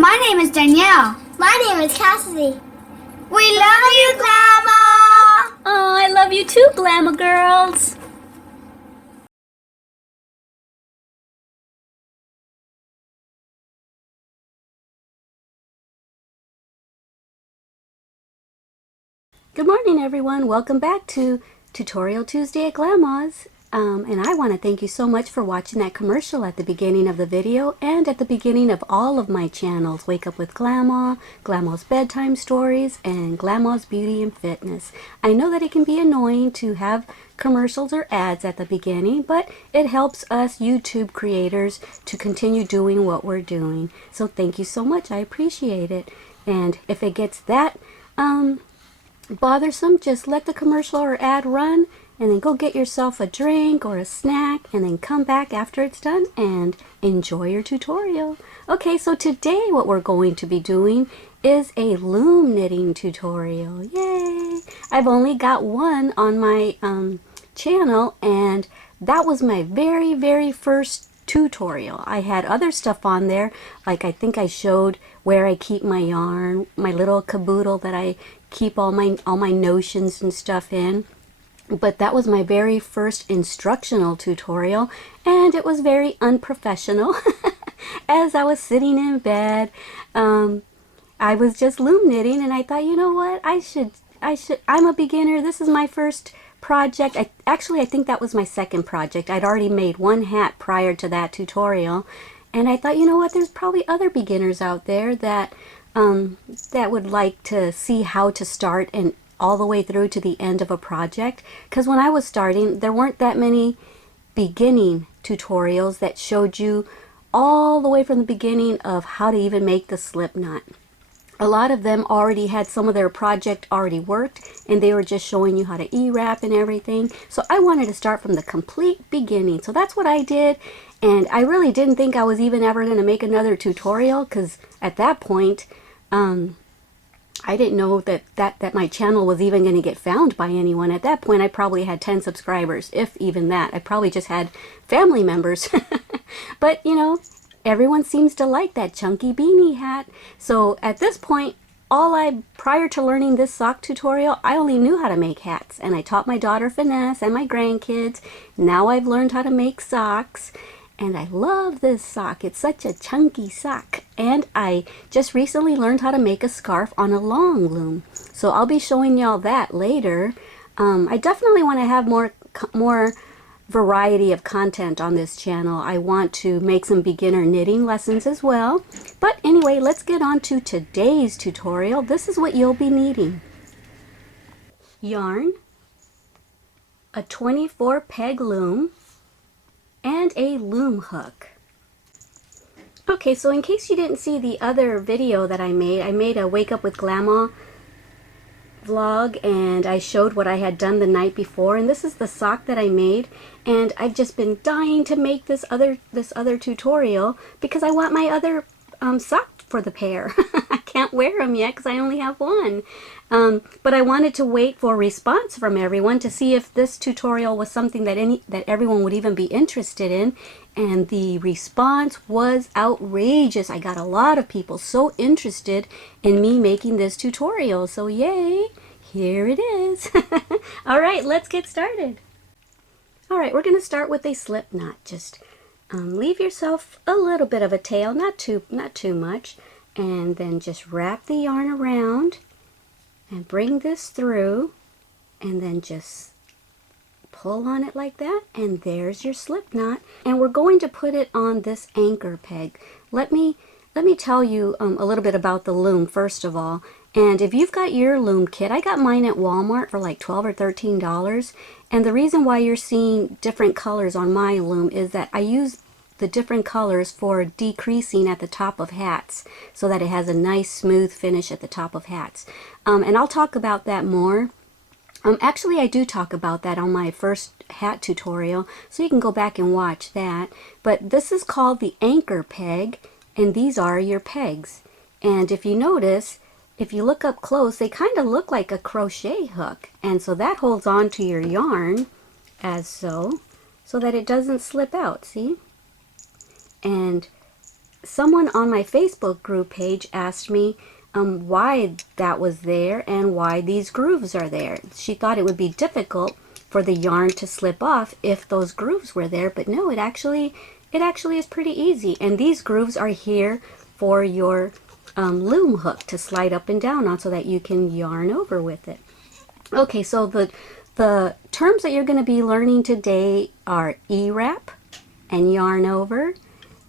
My name is Danielle. My name is Cassidy. We love you, Glama! Oh, I love you too, Glama girls. Good morning, everyone. Welcome back to Tutorial Tuesday at Glama's. And I want to thank you so much for watching that commercial at the beginning of the video and at the beginning of all of my channels. Wake Up with Glama, Glama's Bedtime Stories, and Glama's Beauty and Fitness. I know that it can be annoying to have commercials or ads at the beginning, but it helps us YouTube creators to continue doing what we're doing. So thank you so much. I appreciate it. And if it gets that bothersome, just let the commercial or ad run and then go get yourself a drink or a snack and then come back after it's done and enjoy your tutorial. Okay, so today what we're going to be doing is a loom knitting tutorial. Yay! I've only got one on my channel, and that was my very first tutorial. I had other stuff on there, like I think I showed where I keep my yarn, my little caboodle that I keep all my notions and stuff in. But that was my very first instructional tutorial, and it was very unprofessional. As I was sitting in bed, I was just loom knitting, and I thought, you know what, I'm a beginner. This is my first project. I think that was my second project. I'd already made one hat prior to that tutorial, and I thought, you know what, there's probably other beginners out there that would like to see how to start and all the way through to the end of a project. Because when I was starting, there weren't that many beginning tutorials that showed you all the way from the beginning of how to even make the slip knot. A lot of them already had some of their project already worked, and they were just showing you how to E-wrap and everything. So I wanted to start from the complete beginning. So that's what I did, and I really didn't think I was even ever going to make another tutorial, because at that point, I didn't know that my channel was even going to get found by anyone. At that point, I probably had 10 subscribers, if even that. I probably just had family members. But, you know, everyone seems to like that chunky beanie hat. So at this point, prior to learning this sock tutorial, I only knew how to make hats. And I taught my daughter Finesse and my grandkids. Now I've learned how to make socks. And I love this sock. It's such a chunky sock. And I just recently learned how to make a scarf on a long loom. So I'll be showing y'all that later. I definitely want to have more variety of content on this channel. I want to make some beginner knitting lessons as well. But anyway, let's get on to today's tutorial. This is what you'll be needing. Yarn, a 24 peg loom, and a loom hook. Okay, so in case you didn't see the other video that I made a Wake Up with Glama vlog, and I showed what I had done the night before, and this is the sock that I made, and I've just been dying to make this other tutorial because I want my other sock for the pair. I can't wear them yet because I only have one. But I wanted to wait for a response from everyone to see if this tutorial was something that everyone would even be interested in. And the response was outrageous. I got a lot of people so interested in me making this tutorial. So yay, here it is. All right, let's get started. All right, we're going to start with a slip knot. Just leave yourself a little bit of a tail, not too much, and then just wrap the yarn around and bring this through, and then just pull on it like that, and there's your slip knot. And we're going to put it on this anchor peg. Let me tell you a little bit about the loom first of all. And if you've got your loom kit, I got mine at Walmart for like $12 or $13. And the reason why you're seeing different colors on my loom is that I use the different colors for decreasing at the top of hats so that it has a nice smooth finish at the top of hats. And I'll talk about that more. Actually, I do talk about that on my first hat tutorial, so you can go back and watch that. But this is called the anchor peg, and these are your pegs. And if you notice, if you look up close, they kind of look like a crochet hook. And so that holds on to your yarn as so that it doesn't slip out, see? And someone on my Facebook group page asked me why that was there and why these grooves are there. She thought it would be difficult for the yarn to slip off if those grooves were there, but no, it actually is pretty easy. And these grooves are here for your loom hook to slide up and down on so that you can yarn over with it. Okay, so the terms that you're going to be learning today are E-wrap and yarn over,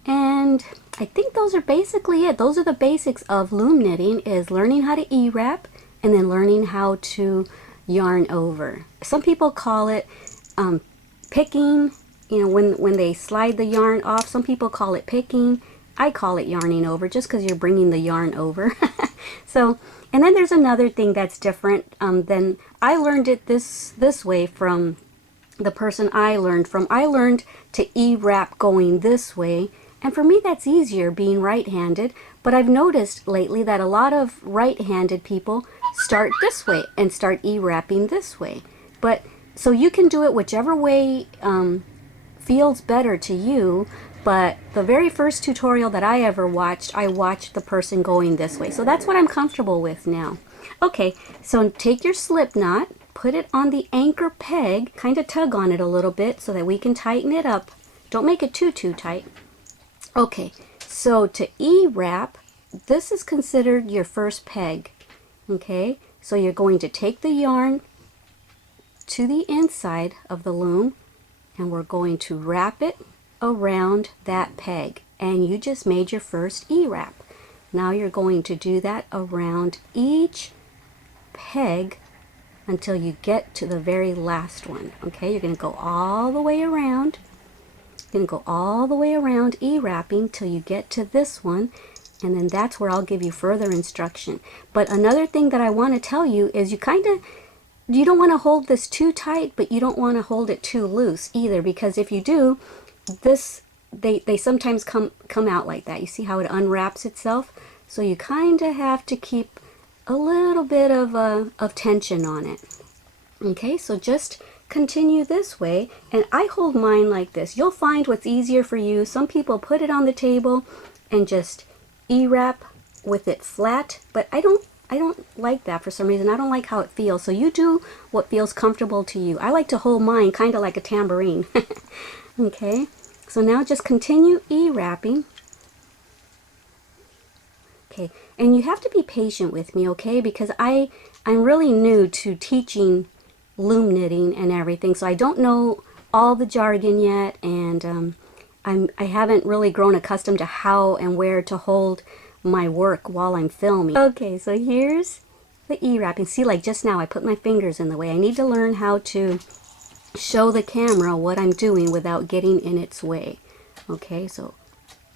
and I think those are basically it. Those are the basics of loom knitting, is learning how to E-wrap and then learning how to yarn over. Some people call it picking, you know, when they slide the yarn off. Some people call it picking. I call it yarning over just because you're bringing the yarn over. So, and then there's another thing that's different than I learned it this way from the person I learned from. I learned to E-wrap going this way, and for me that's easier being right-handed, but I've noticed lately that a lot of right-handed people start this way and start E-wrapping this way. But so you can do it whichever way feels better to you. But the very first tutorial that I ever watched, I watched the person going this way. So that's what I'm comfortable with now. Okay, so take your slip knot, put it on the anchor peg, kind of tug on it a little bit so that we can tighten it up. Don't make it too tight. Okay, so to E-wrap, this is considered your first peg. Okay, so you're going to take the yarn to the inside of the loom and we're going to wrap it around that peg, and you just made your first E-wrap. Now you're going to do that around each peg until you get to the very last one. Okay, you're going to go all the way around. You're going to go all the way around E-wrapping till you get to this one, and then that's where I'll give you further instruction. But another thing that I want to tell you is you don't want to hold this too tight, but you don't want to hold it too loose either, because if you do, they sometimes come out like that. You see how it unwraps itself? So you kind of have to keep a little bit of tension on it. Okay, so just continue this way, and I hold mine like this. You'll find what's easier for you. Some people put it on the table and just E-wrap with it flat, but I don't like that for some reason. I don't like how it feels. So you do what feels comfortable to you. I like to hold mine kind of like a tambourine. Okay, so now just continue E-wrapping. Okay, and you have to be patient with me, okay, because I'm really new to teaching loom knitting and everything, so I don't know all the jargon yet, and I haven't really grown accustomed to how and where to hold my work while I'm filming. Okay, so here's the E-wrapping. See, like just now I put my fingers in the way. I need to learn how to show the camera what I'm doing without getting in its way. Okay, so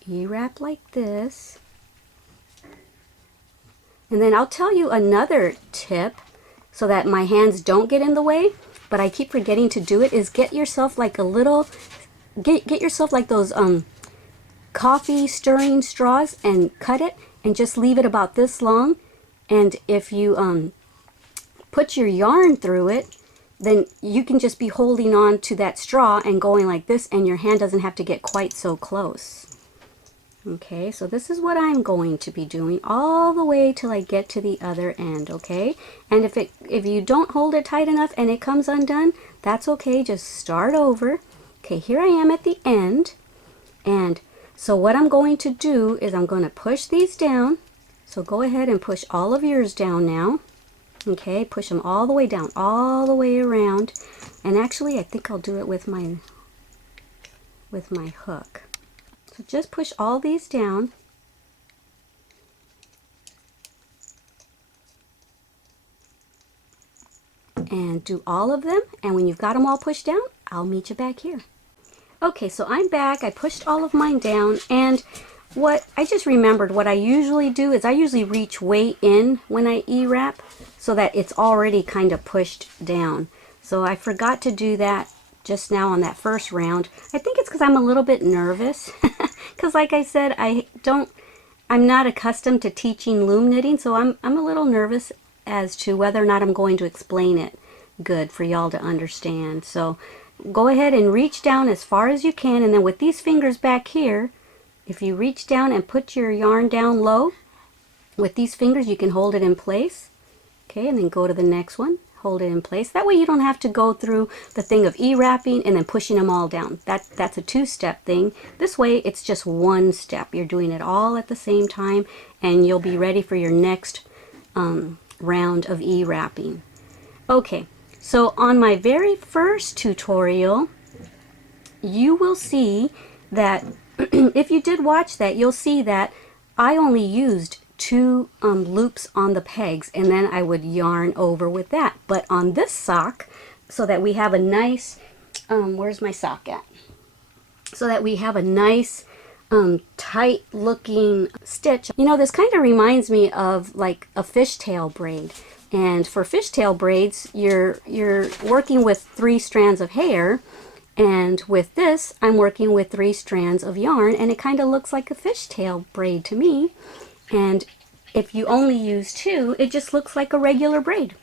E-wrap like this. And then I'll tell you another tip so that my hands don't get in the way, but I keep forgetting to do it, is get yourself like a little, get yourself like those coffee stirring straws and cut it and just leave it about this long. And if you put your yarn through it, then you can just be holding on to that straw and going like this, and your hand doesn't have to get quite so close. Okay, so this is what I'm going to be doing all the way till I get to the other end, okay? And if you don't hold it tight enough and it comes undone, that's okay, just start over. Okay, here I am at the end, and so what I'm going to do is I'm going to push these down. So go ahead and push all of yours down now. Okay, push them all the way down, all the way around. And actually, I think I'll do it with my hook. So just push all these down. And do all of them. And when you've got them all pushed down, I'll meet you back here. Okay, so I'm back. I pushed all of mine down, and what I just remembered, what I usually do is I usually reach way in when I E-wrap so that it's already kind of pushed down. So I forgot to do that just now on that first round. I think it's because I'm a little bit nervous because like I said, I'm not accustomed to teaching loom knitting, so I'm a little nervous as to whether or not I'm going to explain it good for y'all to understand. So go ahead and reach down as far as you can, and then with these fingers back here, if you reach down and put your yarn down low, with these fingers you can hold it in place. Okay, and then go to the next one, hold it in place. That way you don't have to go through the thing of E-wrapping and then pushing them all down. That's a two-step thing. This way it's just one step. You're doing it all at the same time, and you'll be ready for your next round of E-wrapping. Okay, so on my very first tutorial, you will see that if you did watch that, you'll see that I only used 2 loops on the pegs, and then I would yarn over with that. But on this sock, so that we have a nice, where's my sock at? So that we have a nice tight looking stitch. You know, this kind of reminds me of like a fishtail braid. And for fishtail braids, you're working with 3 strands of hair. And with this, I'm working with 3 strands of yarn, and it kind of looks like a fishtail braid to me. And if you only use 2, it just looks like a regular braid.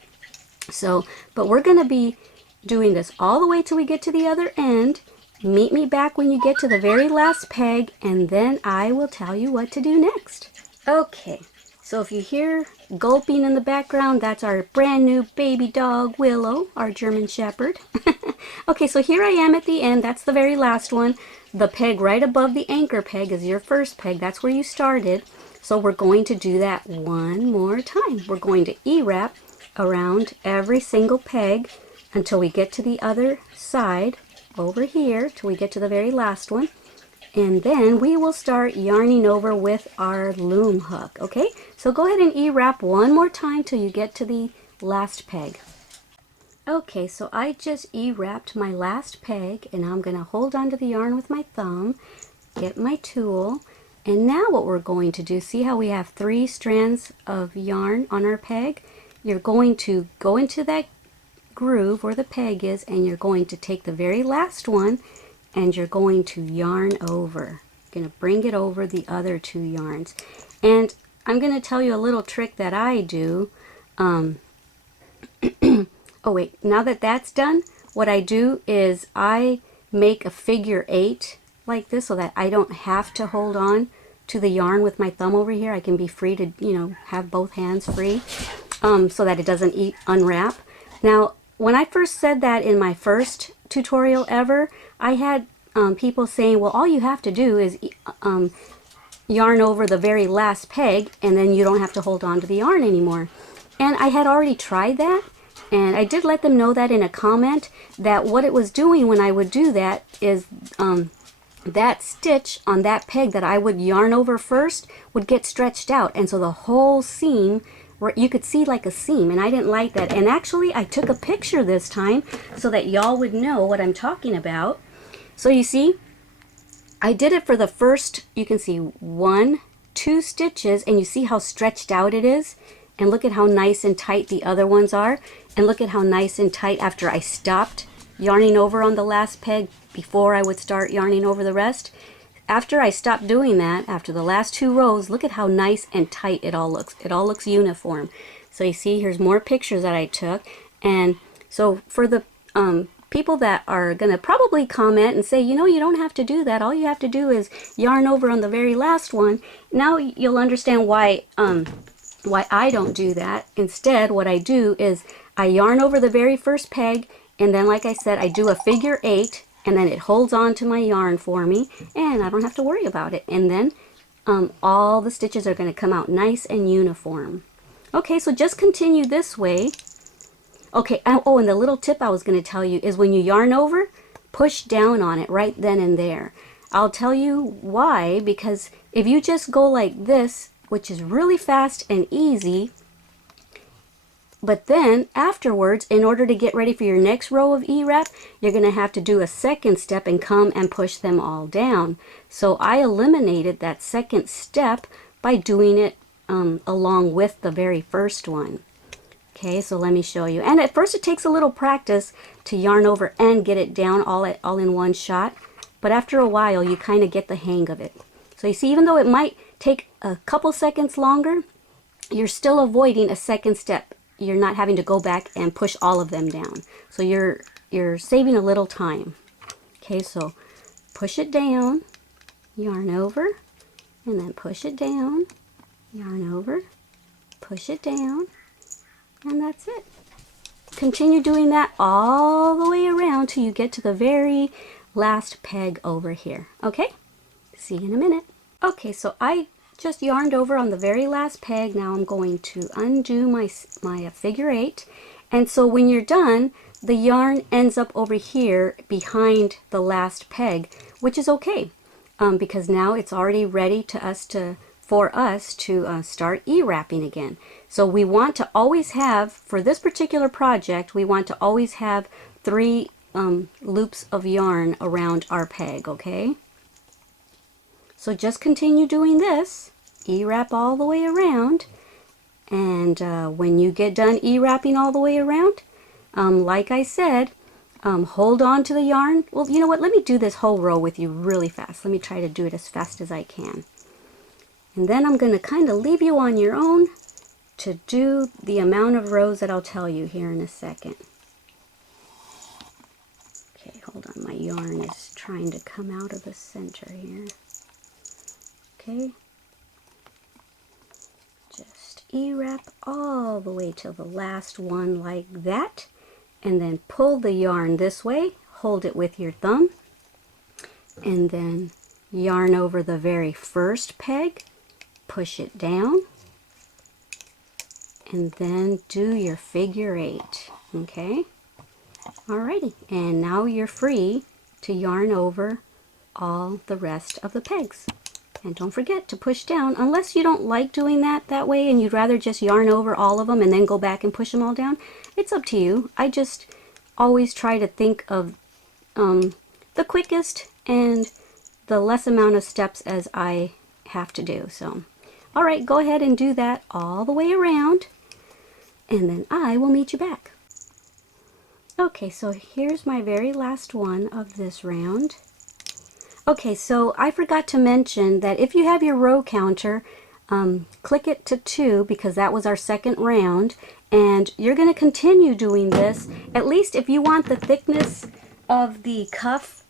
So, but we're going to be doing this all the way till we get to the other end. Meet me back when you get to the very last peg, and then I will tell you what to do next. Okay, so if you hear gulping in the background, that's our brand new baby dog, Willow, our German Shepherd. Okay, so here I am at the end. That's the very last one. The peg right above the anchor peg is your first peg. That's where you started. So we're going to do that one more time. We're going to E-wrap around every single peg until we get to the other side over here, till we get to the very last one. And then we will start yarning over with our loom hook. Okay, so go ahead and E-wrap one more time till you get to the last peg. Okay, so I just E-wrapped my last peg, and I'm going to hold onto the yarn with my thumb, get my tool, and now what we're going to do, see how we have 3 strands of yarn on our peg? You're going to go into that groove where the peg is, and you're going to take the very last one, and you're going to yarn over. You're going to bring it over the other 2 yarns. And I'm going to tell you a little trick that I do. Oh wait, now that that's done, what I do is I make a figure 8 like this, so that I don't have to hold on to the yarn with my thumb over here. I can be free to, you know, have both hands free, so that it doesn't unwrap. Now, when I first said that in my first tutorial ever, I had people saying, well, all you have to do is yarn over the very last peg, and then you don't have to hold on to the yarn anymore. And I had already tried that, and I did let them know that in a comment, that what it was doing when I would do that is that stitch on that peg that I would yarn over first would get stretched out, and so the whole seam, where you could see like a seam, and I didn't like that. And actually I took a picture this time so that y'all would know what I'm talking about. So you see, I did it for the first, you can see 1, 2 stitches, and you see how stretched out it is, and look at how nice and tight the other ones are, and look at how nice and tight after I stopped yarning over on the last peg before I would start yarning over the rest. After I stopped doing that, after the last 2 rows, look at how nice and tight it all looks. It all looks uniform. So you see, here's more pictures that I took. And so for the people that are going to probably comment and say, you know, you don't have to do that. All you have to do is yarn over on the very last one. Now you'll understand why I don't do that. Instead, what I do is I yarn over the very first peg, and then, like I said, I do a figure 8, and then it holds on to my yarn for me, and I don't have to worry about it. And then all the stitches are going to come out nice and uniform. Okay, so just continue this way. Okay, oh, and the little tip I was going to tell you is when you yarn over, push down on it right then and there. I'll tell you why, because if you just go like this, which is really fast and easy, but then afterwards, in order to get ready for your next row of E-wrap, you're going to have to do a second step and come and push them all down. So I eliminated that second step by doing it along with the very first one. Okay, so let me show you. And at first it takes a little practice to yarn over and get it down all in one shot. But after a while, you kind of get the hang of it. So you see, even though it might take a couple seconds longer, you're still avoiding a second step. You're not having to go back and push all of them down. So you're saving a little time. Okay, so push it down, yarn over, and then push it down, yarn over, push it down, and that's it. Continue doing that all the way around till you get to the very last peg over here. Okay? See you in a minute. Okay, so I just yarned over on the very last peg. Now I'm going to undo my figure 8. And so when you're done, the yarn ends up over here behind the last peg, which is okay, because now it's already ready for us to start E-wrapping again. So we want to always have, for this particular project, we want to always have 3 loops of yarn around our peg, okay? So just continue doing this, E-wrap all the way around, and when you get done E-wrapping all the way around, like I said, hold on to the yarn. Well, you know what? Let me do this whole row with you really fast. Let me try to do it as fast as I can. And then I'm going to kind of leave you on your own to do the amount of rows that I'll tell you here in a second. Okay, hold on. My yarn is trying to come out of the center here. Okay. Just E-wrap all the way to the last one like that. And then pull the yarn this way, hold it with your thumb, and then yarn over the very first peg, push it down, and then do your figure 8, okay? Alrighty, and now you're free to yarn over all the rest of the pegs. And don't forget to push down, unless you don't like doing that way and you'd rather just yarn over all of them and then go back and push them all down. It's up to you. I just always try to think of the quickest and the less amount of steps as I have to do. So, all right, go ahead and do that all the way around, and then I will meet you back. Okay, so here's my very last one of this round. Okay, so I forgot to mention that if you have your row counter, click it to 2 because that was our second round, and you're going to continue doing this, at least if you want the thickness of the cuff,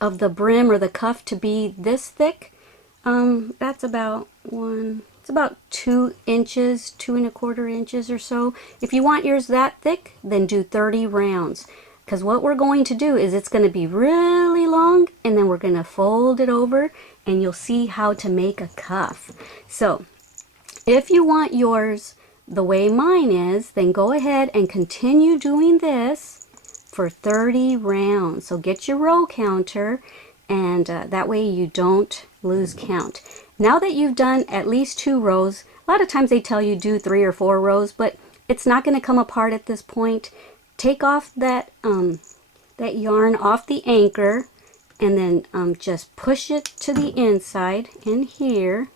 of the brim or the cuff to be this thick. That's about it's about 2 inches, 2¼ inches or so. If you want yours that thick, then do 30 rounds. Because what we're going to do is it's going to be really long, and then we're going to fold it over, and you'll see how to make a cuff. So if you want yours the way mine is, then go ahead and continue doing this for 30 rounds. So get your row counter, and that way you don't lose count. Now that you've done at least 2 rows, a lot of times they tell you do 3 or 4 rows, but it's not going to come apart at this point. Take off that yarn off the anchor, and then just push it to the inside in here,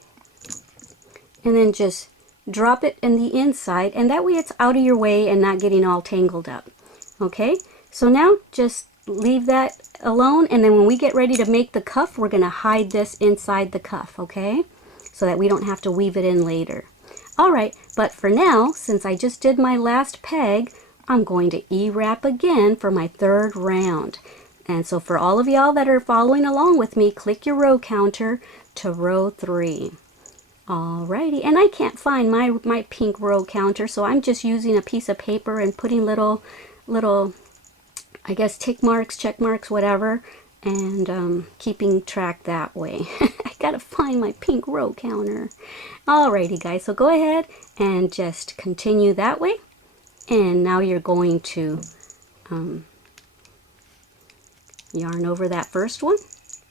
and then just drop it in the inside, and that way it's out of your way and not getting all tangled up. Okay, so now just leave that alone, and then when we get ready to make the cuff, we're going to hide this inside the cuff, okay, so that we don't have to weave it in later. Alright, but for now, since I just did my last peg, I'm going to E-wrap again for my 3rd round. And so for all of y'all that are following along with me, click your row counter to row 3. Alrighty, and I can't find my pink row counter, so I'm just using a piece of paper and putting little, I guess, tick marks, check marks, whatever, and keeping track that way. I gotta find my pink row counter. Alrighty guys, so go ahead and just continue that way. And now you're going to yarn over that first one,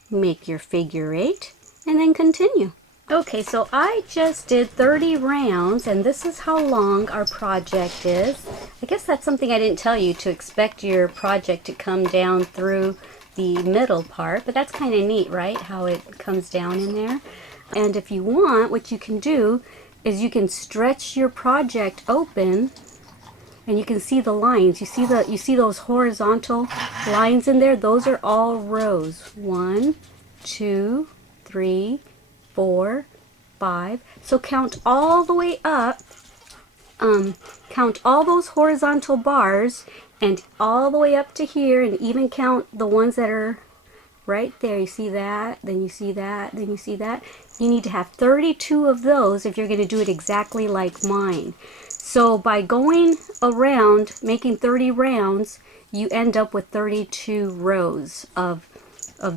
make your figure 8, and then continue. Okay, so I just did 30 rounds, and this is how long our project is. I guess that's something I didn't tell you, to expect your project to come down through the middle part, but that's kind of neat, right? How it comes down in there. And if you want, what you can do is you can stretch your project open, and you can see the lines. You see those horizontal lines in there? Those are all rows. 1, 2, 3, 4, 5. So count all the way up. Count all those horizontal bars and all the way up to here, and even count the ones that are right there. You see that, then you see that, then you see that. You need to have 32 of those if you're going to do it exactly like mine. So by going around, making 30 rounds, you end up with 32 rows of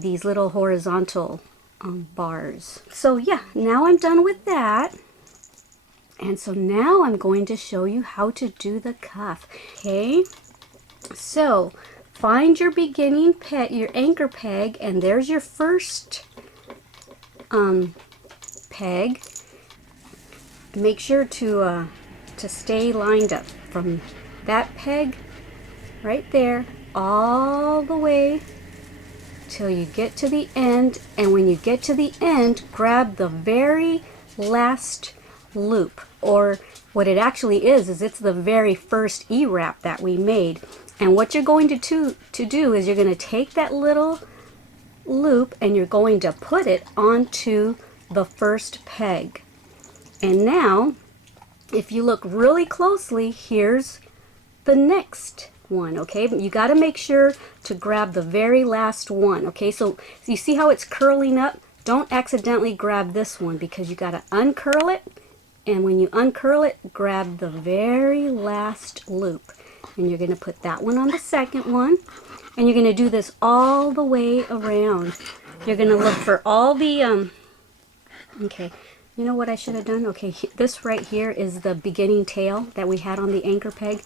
these little horizontal bars. So yeah, now I'm done with that. And so now I'm going to show you how to do the cuff. Okay, so find your beginning peg, your anchor peg, and there's your first peg. Make sure to stay lined up from that peg right there all the way till you get to the end. And when you get to the end, grab the very last loop, or what it actually is it's the very first E-wrap that we made. And what you're going to do is you're going to take that little loop and you're going to put it onto the first peg. And now if you look really closely, here's the next one. Okay, but you got to make sure to grab the very last one. Okay, so you see how it's curling up? Don't accidentally grab this one, because you got to uncurl it. And when you uncurl it, grab the very last loop. And you're going to put that one on the second one. And you're going to do this all the way around. You're going to look for all the, okay, you know what I should have done? Okay, this right here is the beginning tail that we had on the anchor peg.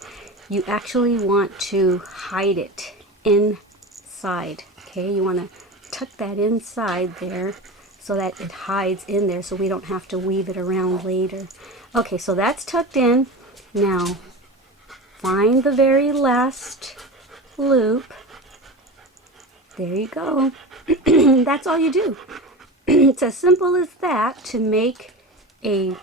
You actually want to hide it inside. Okay, you want to tuck that inside there, so that it hides in there, so we don't have to weave it around later. Okay, so that's tucked in. Now, find the very last loop. There you go. That's all you do. It's as simple as that to make a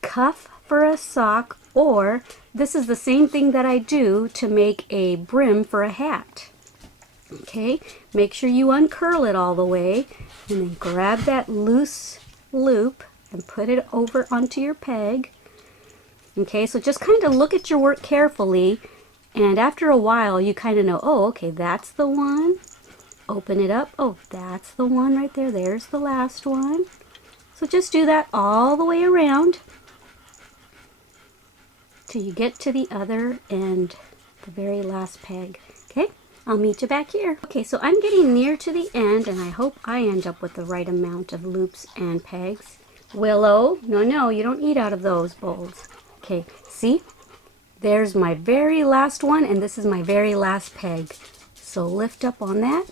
cuff for a sock, or this is the same thing that I do to make a brim for a hat. Okay, make sure you uncurl it all the way, and then grab that loose loop and put it over onto your peg. Okay, so just kind of look at your work carefully, and after a while you kind of know, oh, okay, that's the one. Open it up. Oh, that's the one right there. There's the last one. So just do that all the way around till you get to the other end, the very last peg. Okay, I'll meet you back here. Okay, so I'm getting near to the end, and I hope I end up with the right amount of loops and pegs. Willow, no, you don't eat out of those bowls. Okay, see? There's my very last one, and this is my very last peg. So lift up on that,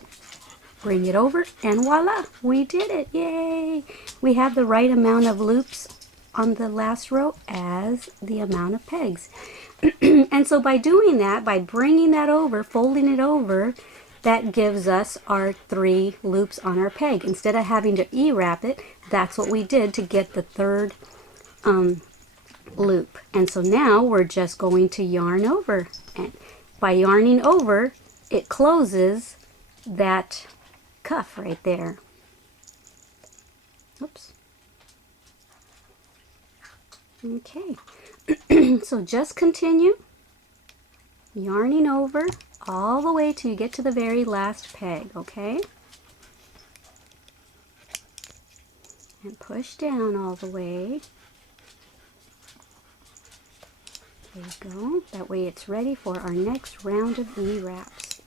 bring it over, and voila, we did it. Yay! We have the right amount of loops on the last row as the amount of pegs. And so by doing that, by bringing that over, folding it over, that gives us our 3 loops on our peg. Instead of having to E-wrap it, that's what we did to get the third loop. And so now we're just going to yarn over. And by yarning over, it closes that cuff right there. Oops. Okay. So just continue yarning over all the way till you get to the very last peg, okay? And push down all the way. There you go. That way it's ready for our next round of E-wraps.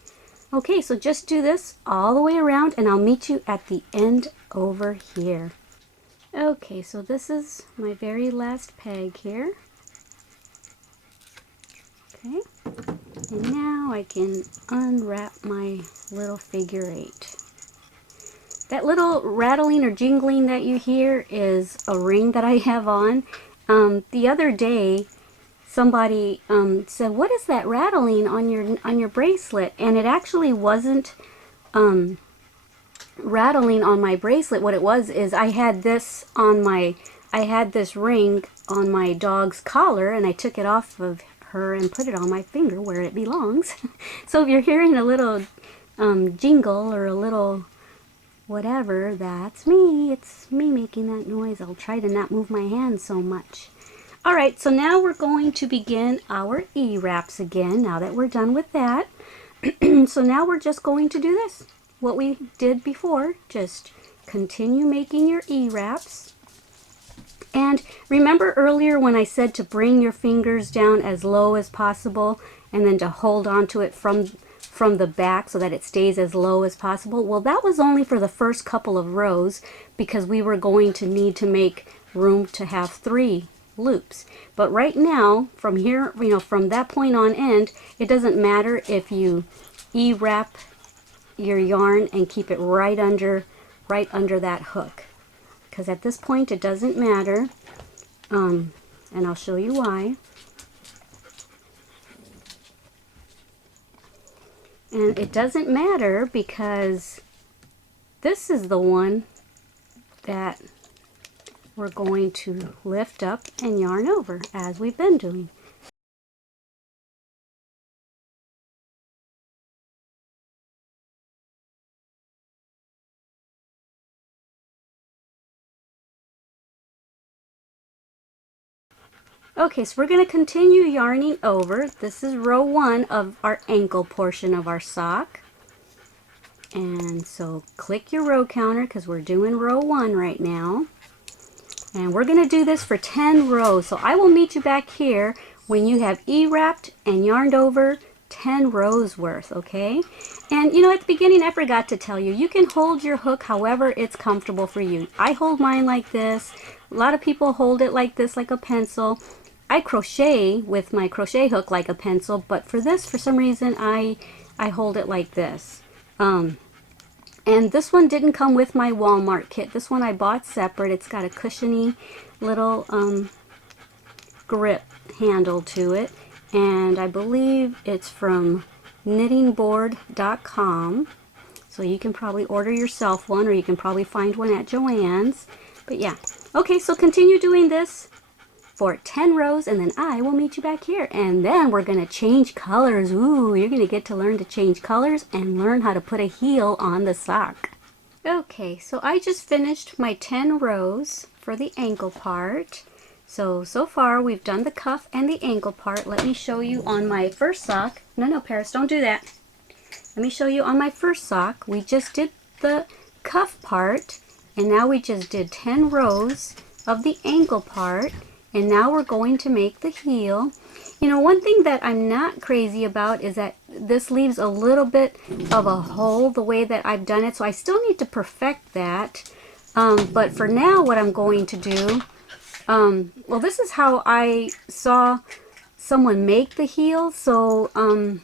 Okay, so just do this all the way around, and I'll meet you at the end over here. Okay, so this is my very last peg here. Okay, and now I can unwrap my little figure 8. That little rattling or jingling that you hear is a ring that I have on. The other day, somebody said, "What is that rattling on your bracelet?" And it actually wasn't rattling on my bracelet. What it was is I had this ring on my dog's collar, and I took it off of her and put it on my finger where it belongs. So if you're hearing a little jingle or a little whatever, that's me. It's me making that noise. I'll try to not move my hands so much. Alright, so now we're going to begin our E-wraps again, now that we're done with that. So now we're just going to do this. what we did before. Just continue making your E-wraps. And remember earlier when I said to bring your fingers down as low as possible and then to hold on to it from the back so that it stays as low as possible? Well, that was only for the first couple of rows because we were going to need to make room to have 3 loops. But right now, from here, from that point on end, it doesn't matter if you E-wrap your yarn and keep it right under that hook. Because at this point it doesn't matter, and I'll show you why. And it doesn't matter because this is the one that we're going to lift up and yarn over as we've been doing. Okay, so we're going to continue yarning over. This is row 1 of our ankle portion of our sock. And so click your row counter because we're doing row 1 right now. And we're going to do this for 10 rows. So I will meet you back here when you have E-wrapped and yarned over 10 rows worth, okay? And at the beginning I forgot to tell you, you can hold your hook however it's comfortable for you. I hold mine like this. A lot of people hold it like this, like a pencil. I crochet with my crochet hook like a pencil, but for this, for some reason, I hold it like this. And this one didn't come with my Walmart kit. This one I bought separate. It's got a cushiony little grip handle to it. And I believe it's from knittingboard.com. So you can probably order yourself one, or you can probably find one at Joann's. But yeah. Okay, so continue doing this for 10 rows, and then I will meet you back here. And then we're going to change colors. Ooh, you're going to get to learn to change colors and learn how to put a heel on the sock. Okay, so I just finished my 10 rows for the ankle part. So far we've done the cuff and the ankle part. Let me show you on my first sock. No, Paris, don't do that. Let me show you on my first sock. We just did the cuff part, and now we just did 10 rows of the ankle part. And now we're going to make the heel. One thing that I'm not crazy about is that this leaves a little bit of a hole the way that I've done it. So I still need to perfect that. But for now, what I'm going to do, well, this is how I saw someone make the heel. So I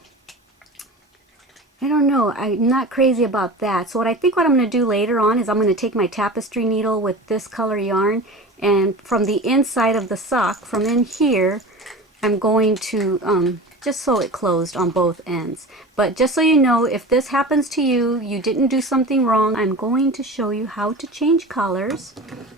don't know. I'm not crazy about that. So what I'm going to do later on is I'm going to take my tapestry needle with this color yarn, and from the inside of the sock, from in here, I'm going to just sew it closed on both ends. But just so you know, if this happens to you, you didn't do something wrong. I'm going to show you how to change colors.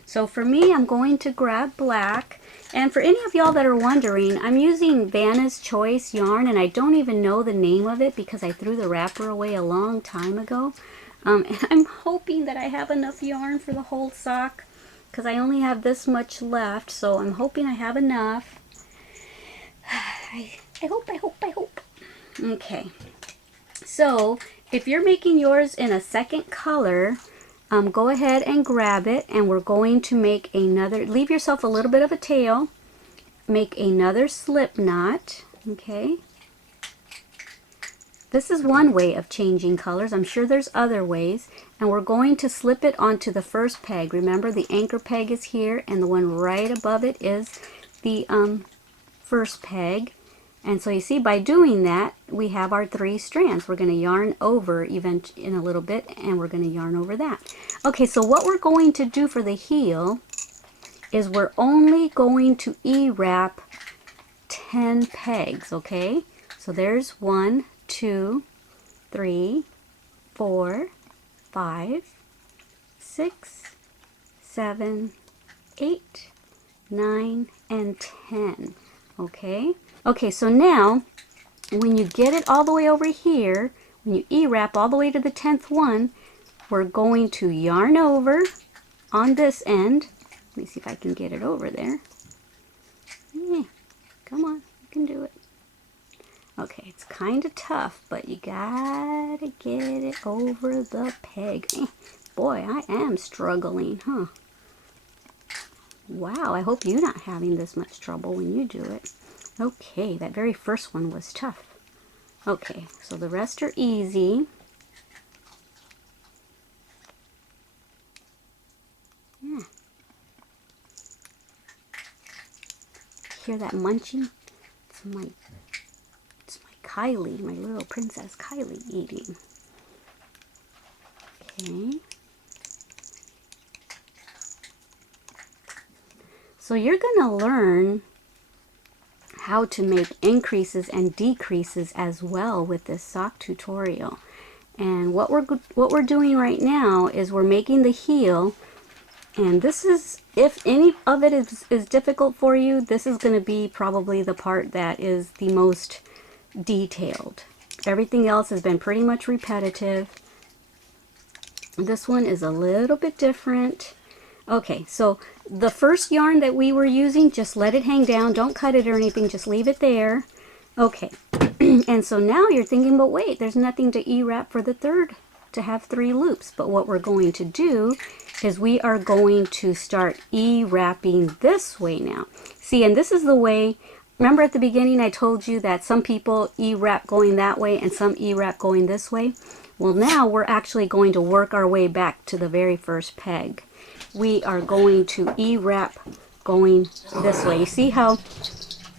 So for me, I'm going to grab black. And for any of y'all that are wondering, I'm using Vanna's Choice yarn, and I don't even know the name of it because I threw the wrapper away a long time ago. And I'm hoping that I have enough yarn for the whole sock, because I only have this much left, so I'm hoping I have enough. I hope. Okay. So, if you're making yours in a second color, go ahead and grab it, and we're going to make another, leave yourself a little bit of a tail, make another slip knot, okay? This is one way of changing colors. I'm sure there's other ways. And we're going to slip it onto the first peg. Remember, the anchor peg is here, and the one right above it is the first peg. And so you see, by doing that, we have our 3 strands. We're going to yarn over even in a little bit, and we're going to yarn over that. Okay, so what we're going to do for the heel is we're only going to E-wrap 10 pegs, okay? So there's 1, 2, 3, 4, 5, 6, 7, 8, 9, and 10. Okay? Okay, so now when you get it all the way over here, when you E-wrap all the way to the 10th one, we're going to yarn over on this end. Let me see if I can get it over there. Yeah, come on, you can do it. Okay, it's kind of tough, but you gotta get it over the peg. Boy, I am struggling, huh? Wow, I hope you're not having this much trouble when you do it. Okay, that very first one was tough. Okay, so the rest are easy. Yeah. Hear that munching? It's my Kylie, my little princess Kylie eating. Okay. So you're going to learn how to make increases and decreases as well with this sock tutorial. And what we're doing right now is we're making the heel, and this is, if any of it is difficult for you, this is going to be probably the part that is the most detailed. Everything else has been pretty much repetitive. This one is a little bit different. Okay, so the first yarn that we were using, just let it hang down. Don't cut it or anything, just leave it there. Okay, and so now you're thinking, but wait, there's nothing to E-wrap for the third, to have 3 loops. But what we're going to do is we are going to start E-wrapping this way now. See, and this is the way, remember at the beginning I told you that some people E-wrap going that way and some E-wrap going this way? Well, now we're actually going to work our way back to the very first peg. We are going to E-wrap going this way. You see how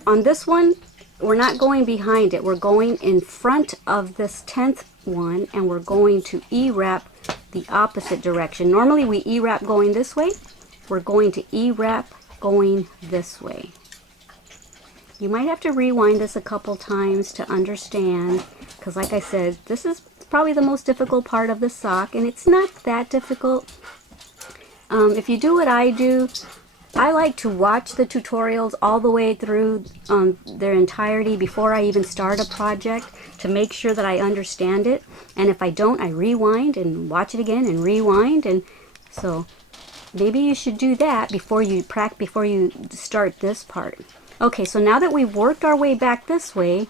on this one, we're not going behind it. We're going in front of this 10th one, and we're going to E-wrap the opposite direction. Normally we E-wrap going this way. We're going to E-wrap going this way. You might have to rewind this a couple times to understand, because like I said, this is probably the most difficult part of the sock, and it's not that difficult. If you do what I do, I like to watch the tutorials all the way through their entirety before I even start a project to make sure that I understand it. And if I don't, I rewind and watch it again and rewind. And so maybe you should do that before you start this part. Okay, so now that we've worked our way back this way,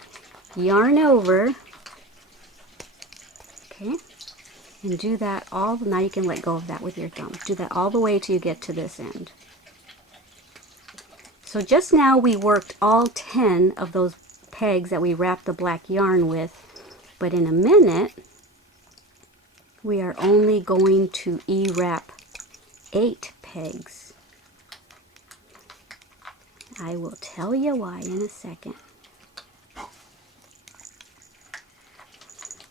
yarn over. Okay. And do that all, now you can let go of that with your thumb. Do that all the way till you get to this end. So just now we worked all 10 of those pegs that we wrapped the black yarn with, but in a minute we are only going to E-wrap 8 pegs. I will tell you why in a second.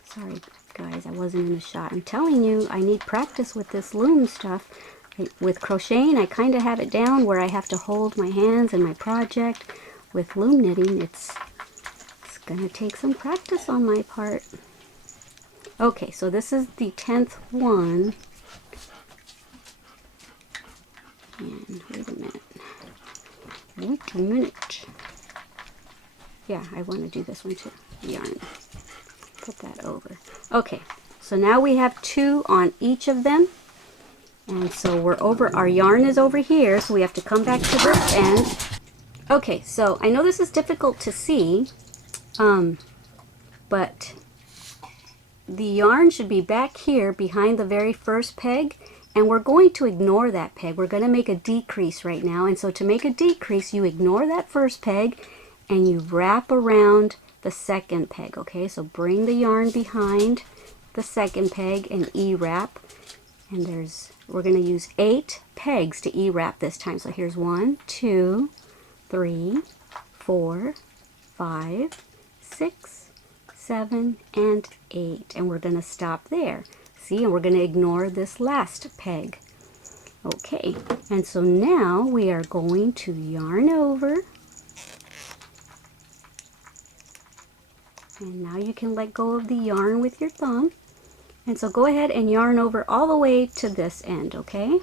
Sorry guys, I wasn't in the shot. I'm telling you, I need practice with this loom stuff. With crocheting, I kind of have it down where I have to hold my hands and my project. With loom knitting, it's gonna take some practice on my part. Okay, so this is the 10th one. And wait a minute. Wait a minute. Yeah, I want to do this one too. Yarn. Put that over. Okay, so now we have 2 on each of them, and so we're over, our yarn is over here, so we have to come back to this end. Okay, so I know this is difficult to see, but the yarn should be back here behind the very first peg, and we're going to ignore that peg. We're going to make a decrease right now, and so to make a decrease, you ignore that first peg and you wrap around the second peg. Okay, so bring the yarn behind the second peg and E-wrap, and we're going to use 8 pegs to E-wrap this time. So here's 1, 2, 3, 4, 5, 6, 7, and 8, and we're going to stop there. See, and we're going to ignore this last peg. Okay, and so now we are going to yarn over. And now you can let go of the yarn with your thumb. And so go ahead and yarn over all the way to this end, okay?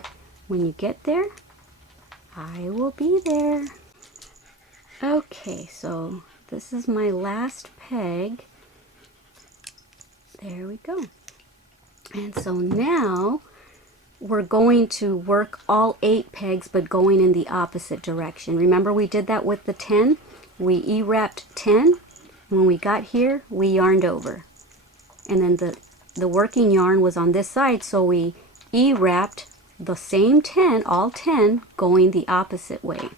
When you get there, I will be there. Okay, so this is my last peg. There we go. And so now we're going to work all 8 pegs, but going in the opposite direction. Remember we did that with the 10? We E-wrapped 10. When we got here, we yarned over. And then the working yarn was on this side, so we E-wrapped the same 10, all 10, going the opposite way.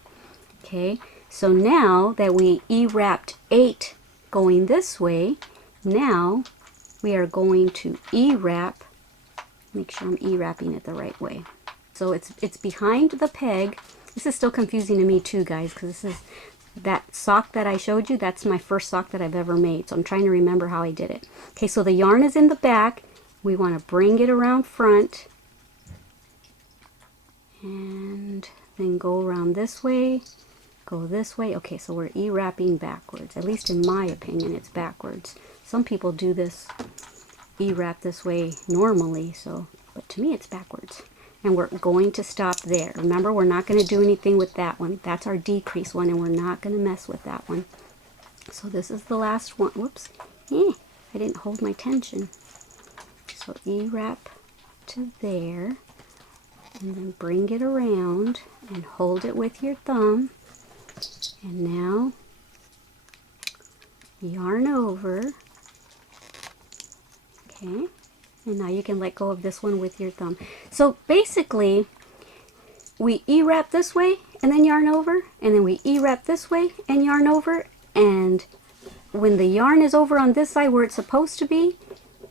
Okay, so now that we E-wrapped 8 going this way, now we are going to E-wrap, make sure I'm E-wrapping it the right way. So it's behind the peg. This is still confusing to me too, guys, because this is that sock that I showed you. That's my first sock that I've ever made, so I'm trying to remember how I did it. Okay, so the yarn is in the back. We want to bring it around front and then go around this way, go this way. Okay, so we're E-wrapping backwards. At least in my opinion, it's backwards. Some people do this E-wrap this way normally, so, but to me it's backwards. And we're going to stop there. Remember, we're not going to do anything with that one. That's our decrease one, and we're not going to mess with that one. So this is the last one. Whoops. I didn't hold my tension. So E-wrap to there, and then bring it around and hold it with your thumb. And now yarn over. Okay. And now you can let go of this one with your thumb. So basically, we E-wrap this way and then yarn over, and then we E-wrap this way and yarn over, and when the yarn is over on this side where it's supposed to be,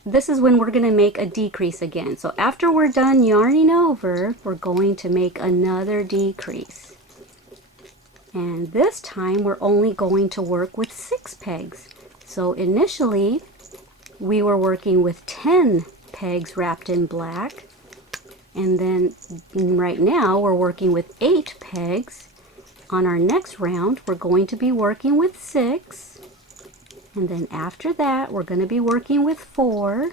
this is when we're going to make a decrease again. So after we're done yarning over, we're going to make another decrease. And this time we're only going to work with 6 pegs. So initially, we were working with 10 pegs wrapped in black, and then right now we're working with 8 pegs. On our next round we're going to be working with 6, and then after that we're going to be working with 4,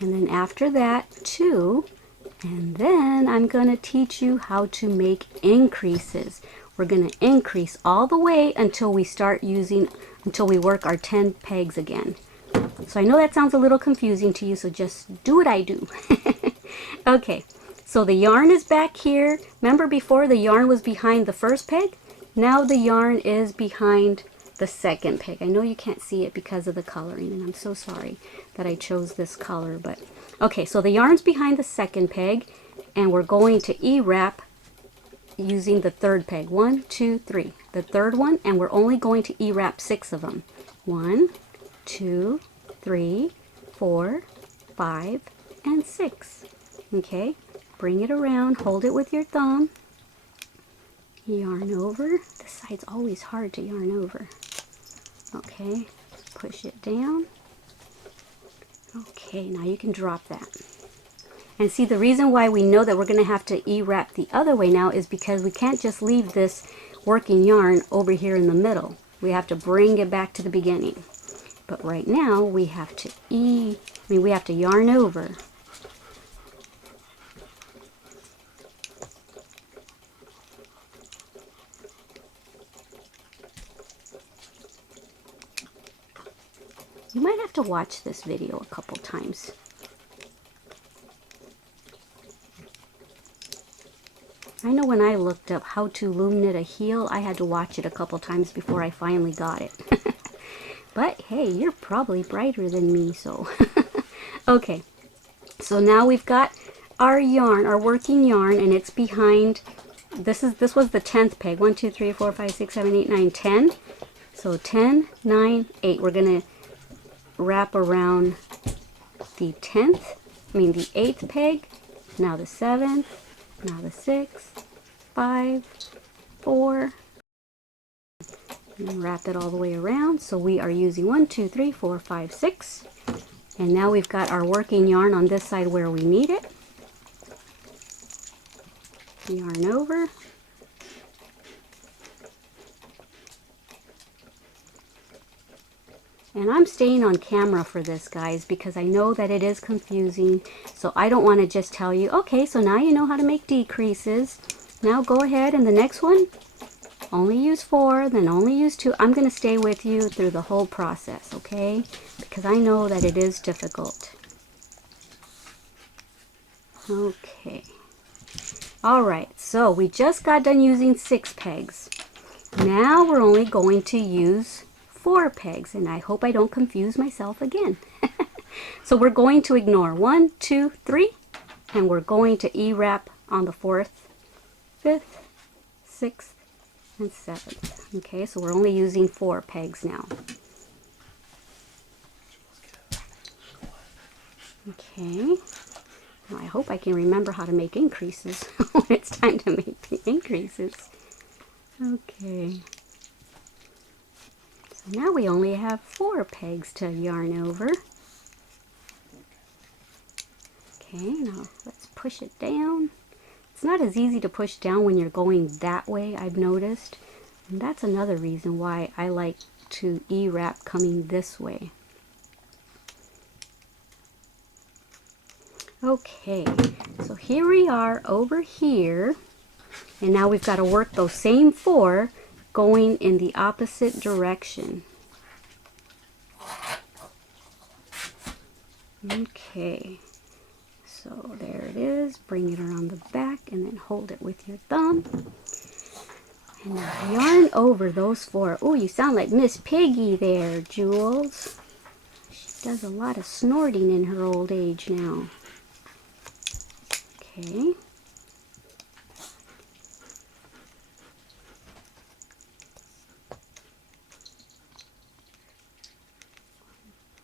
and then after that 2, and then I'm going to teach you how to make increases. We're going to increase all the way until we start using, until we work our 10 pegs again. So I know that sounds a little confusing to you, so just do what I do. Okay, so the yarn is back here. Remember before the yarn was behind the first peg? Now the yarn is behind the second peg. I know you can't see it because of the coloring, and I'm so sorry that I chose this color, but okay, so the yarn's behind the second peg, and we're going to E-wrap using the third peg. 1, 2, 3. The third one, and we're only going to E-wrap 6 of them. 1, 2, 3, 4, 5, and 6. Okay, bring it around, hold it with your thumb, yarn over. This side's always hard to yarn over. Okay, push it down. Okay, now you can drop that. And see, the reason why we know that we're going to have to E-wrap the other way now is because we can't just leave this working yarn over here in the middle. We have to bring it back to the beginning. But right now we have to we have to yarn over. You might have to watch this video a couple times. I know when I looked up how to loom knit a heel, I had to watch it a couple times before I finally got it. But hey, you're probably brighter than me, so. Okay, so now we've got our yarn, our working yarn, and it's behind, this was the 10th peg. 1, 2, 3, 4, 5, 6, 7, 8, 9, 10. So 10, 9, 8. We're going to wrap around the 8th peg, now the 7th, now the 6th, 5, 4, and wrap it all the way around. So we are using 1, 2, 3, 4, 5, 6, and now we've got our working yarn on this side where we need it. Yarn over. And I'm staying on camera for this, guys, because I know that it is confusing. So I don't want to just tell you, okay, so now you know how to make decreases. Now go ahead and the next one, only use 4, then only use 2. I'm going to stay with you through the whole process, okay? Because I know that it is difficult. Okay. All right, so we just got done using 6 pegs. Now we're only going to use 4 pegs, and I hope I don't confuse myself again. So we're going to ignore 1, 2, 3, and we're going to E-wrap on the 4th, 5th, 6th, and 7th. Okay, so we're only using 4 pegs now. Okay, now I hope I can remember how to make increases when it's time to make the increases. Okay, so now we only have 4 pegs to yarn over. Okay, now let's push it down. It's not as easy to push down when you're going that way, I've noticed. And that's another reason why I like to E-wrap coming this way. Okay, so here we are over here. And now we've got to work those same 4 going in the opposite direction. Okay. So there it is, bring it around the back and then hold it with your thumb. And now yarn over those 4. Oh, you sound like Miss Piggy there, Jules. She does a lot of snorting in her old age now. Okay.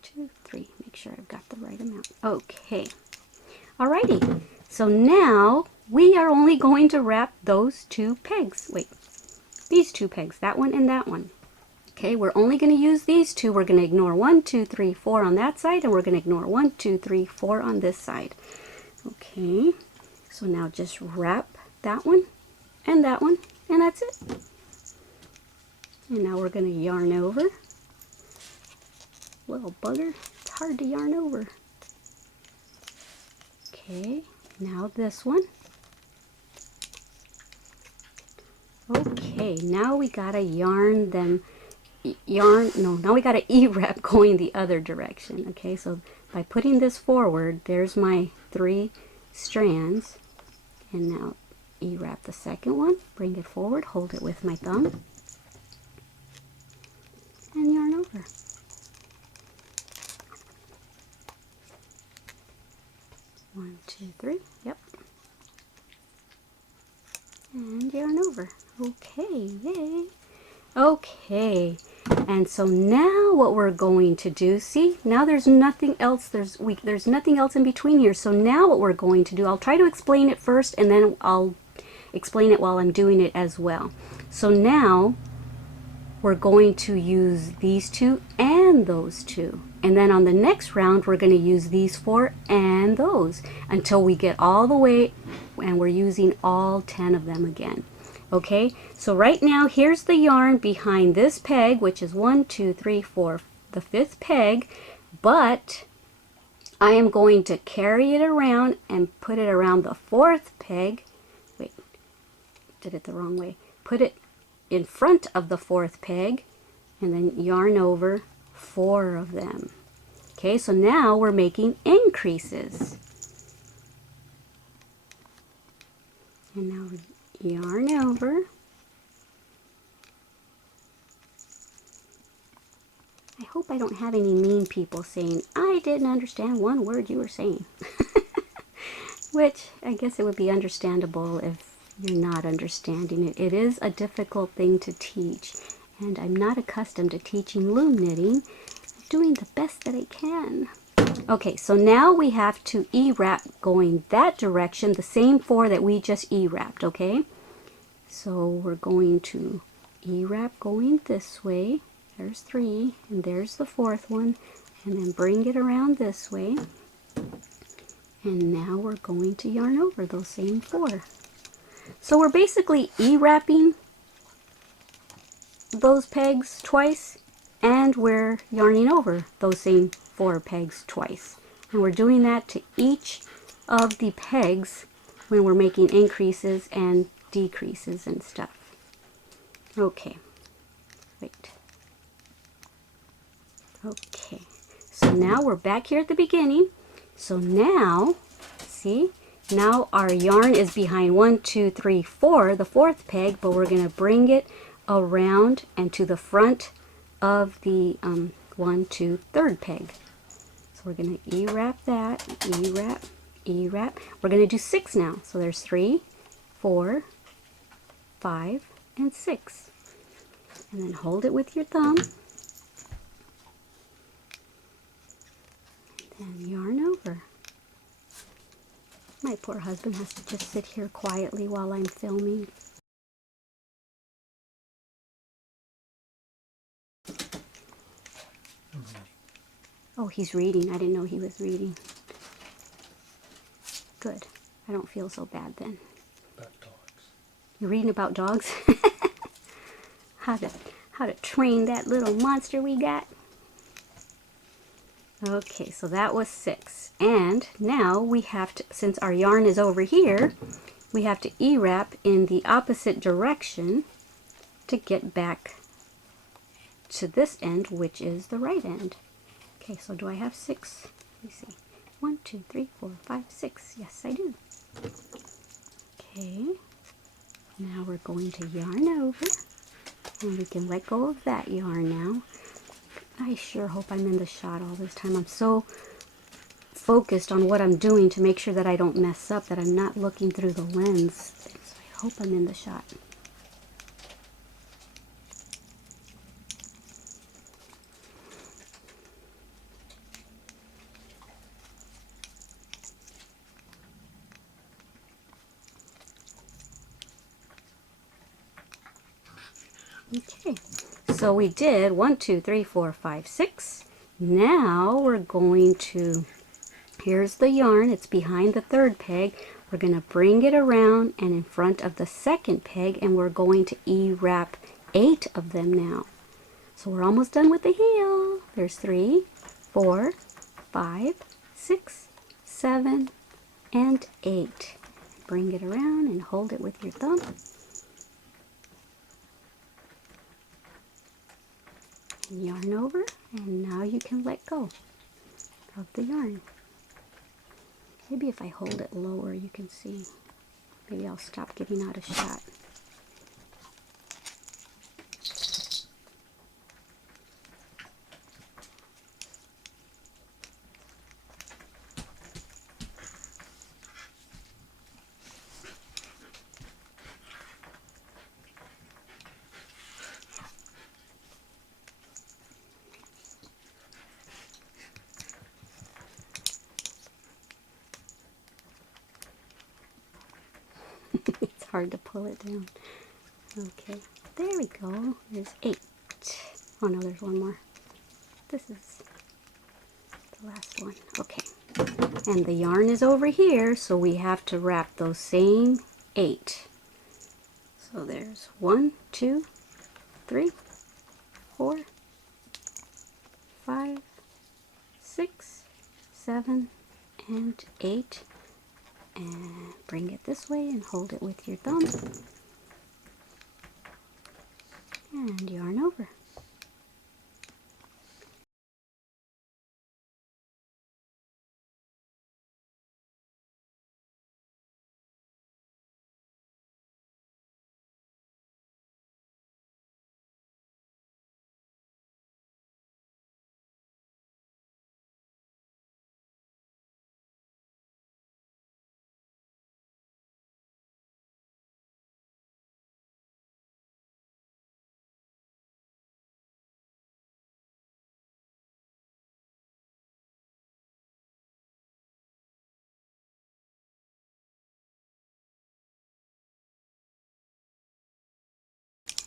Two, three. Make sure I've got the right amount. Okay. Alrighty, so now we are only going to wrap those 2 pegs. Wait, these 2 pegs, that one and that one. Okay, we're only going to use these 2. We're going to ignore 1, 2, 3, 4 on that side, and we're going to ignore 1, 2, 3, 4 on this side. Okay, so now just wrap that one, and that's it. And now we're going to yarn over. Little bugger, it's hard to yarn over. Okay, now this one. Okay, now we gotta yarn them, now we gotta E-wrap going the other direction. Okay, so by putting this forward, there's my 3 strands. And now E-wrap the second one, bring it forward, hold it with my thumb, and yarn over. One, two, three. Yep. And yarn over. Okay, yay. Okay, and so now what we're going to do, see, now there's nothing else, there's nothing else in between here. So now what we're going to do, I'll try to explain it first and then I'll explain it while I'm doing it as well. So now we're going to use these 2 and those 2. And then on the next round, we're going to use these 4 and those until we get all the way and we're using all 10 of them again. Okay, so right now, here's the yarn behind this peg, which is 1, 2, 3, 4, the 5th peg, but I am going to carry it around and put it around the 4th peg. Wait, did it the wrong way. Put it in front of the 4th peg and then yarn over 4 of them. Okay, so now we're making increases. And now we yarn over. I hope I don't have any mean people saying, I didn't understand one word you were saying. Which I guess it would be understandable if you're not understanding it. It is a difficult thing to teach, and I'm not accustomed to teaching loom knitting. I'm doing the best that I can. Okay, so now we have to E-wrap going that direction, the same 4 that we just E-wrapped, okay? So we're going to E-wrap going this way. There's 3, and there's the 4th one, and then bring it around this way. And now we're going to yarn over those same 4. So we're basically E-wrapping those pegs twice, and we're yarning over those same 4 pegs twice. And we're doing that to each of the pegs when we're making increases and decreases and stuff. Okay, wait. Okay, so now we're back here at the beginning. So now, see, now our yarn is behind 1, 2, 3, 4, the 4th peg, but we're going to bring it around and to the front of the 1, 2, 3rd peg. So we're going to E-wrap that, E-wrap, E-wrap. We're going to do 6 now. So there's 3, 4, 5, and 6. And then hold it with your thumb. And then yarn over. My poor husband has to just sit here quietly while I'm filming. Oh, he's reading. I didn't know he was reading. Good. I don't feel so bad then. About dogs. You're reading about dogs? How to train that little monster we got? Okay, so that was 6. And now we have to, since our yarn is over here, we have to E-wrap in the opposite direction to get back to this end, which is the right end. Okay, so do I have 6? Let me see. 1, 2, 3, 4, 5, 6. Yes, I do. Okay. Now we're going to yarn over. And we can let go of that yarn now. I sure hope I'm in the shot all this time. I'm so focused on what I'm doing to make sure that I don't mess up, that I'm not looking through the lens. So I hope I'm in the shot. Okay, so we did 1, 2, 3, 4, 5, 6. Now we're going to, here's the yarn, it's behind the 3rd peg. We're going to bring it around and in front of the 2nd peg, and we're going to E-wrap 8 of them now. So we're almost done with the heel. There's 3, 4, 5, 6, 7, and 8. Bring it around and hold it with your thumb. Yarn over, and now you can let go of the yarn. Maybe if I hold it lower you can see. Maybe I'll stop giving out a shot. It's hard to pull it down. Okay, there we go. There's 8. Oh no, there's one more. This is the last one. Okay, and the yarn is over here, so we have to wrap those same 8. So there's 1, 2, 3, 4, 5, 6, 7, and 8. And bring it this way and hold it with your thumb. And yarn over.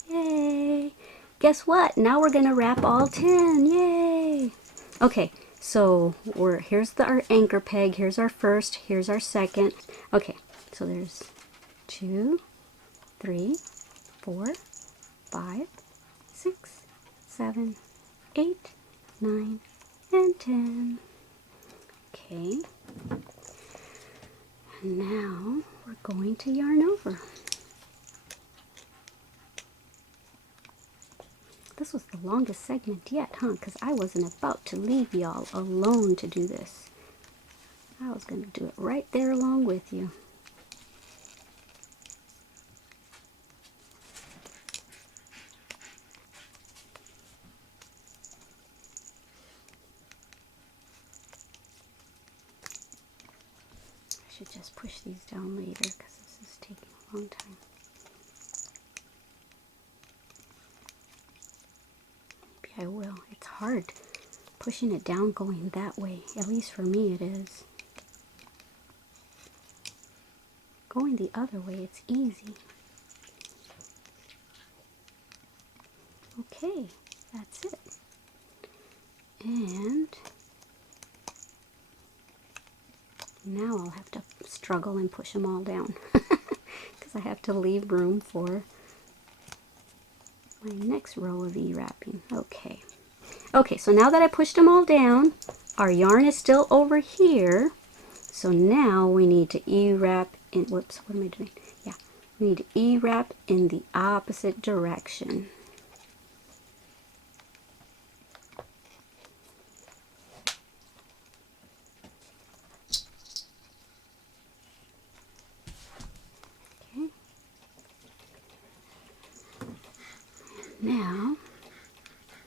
Yay! Guess what? Now we're gonna wrap all 10. Yay! Okay, so here's our anchor peg. Here's our first. Here's our second. Okay, so there's 2, 3, 4, 5, 6, 7, 8, 9, and 10. Okay. And now we're going to yarn over. This was the longest segment yet, huh? Because I wasn't about to leave y'all alone to do this. I was going to do it right there along with you. should just push these down later because this is taking a long time. Maybe I will. It's hard pushing it down going that way. At least for me it is. Going the other way, it's easy. Okay, that's it. And now I'll have to struggle and push them all down because I have to leave room for my next row of E-wrapping. Okay. Okay, so now that I pushed them all down, our yarn is still over here. So now we need to E-wrap in, whoops, what am I doing? Yeah, we need to E-wrap in the opposite direction. Now, I'm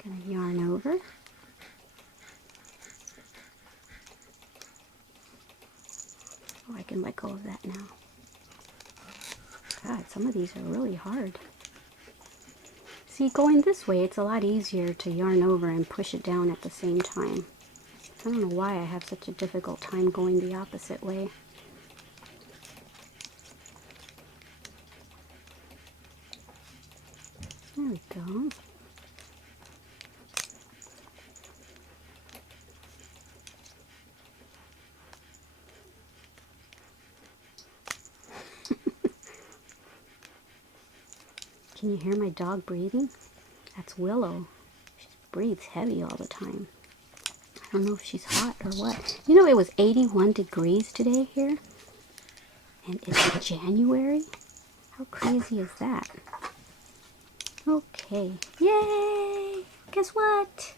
going to yarn over. Oh, I can let go of that now. God, some of these are really hard. See, going this way, it's a lot easier to yarn over and push it down at the same time. I don't know why I have such a difficult time going the opposite way. There we go. Can you hear my dog breathing? That's Willow. She breathes heavy all the time. I don't know if she's hot or what. You know, it was 81 degrees today here. And it's January. How crazy is that? Okay, yay! Guess what?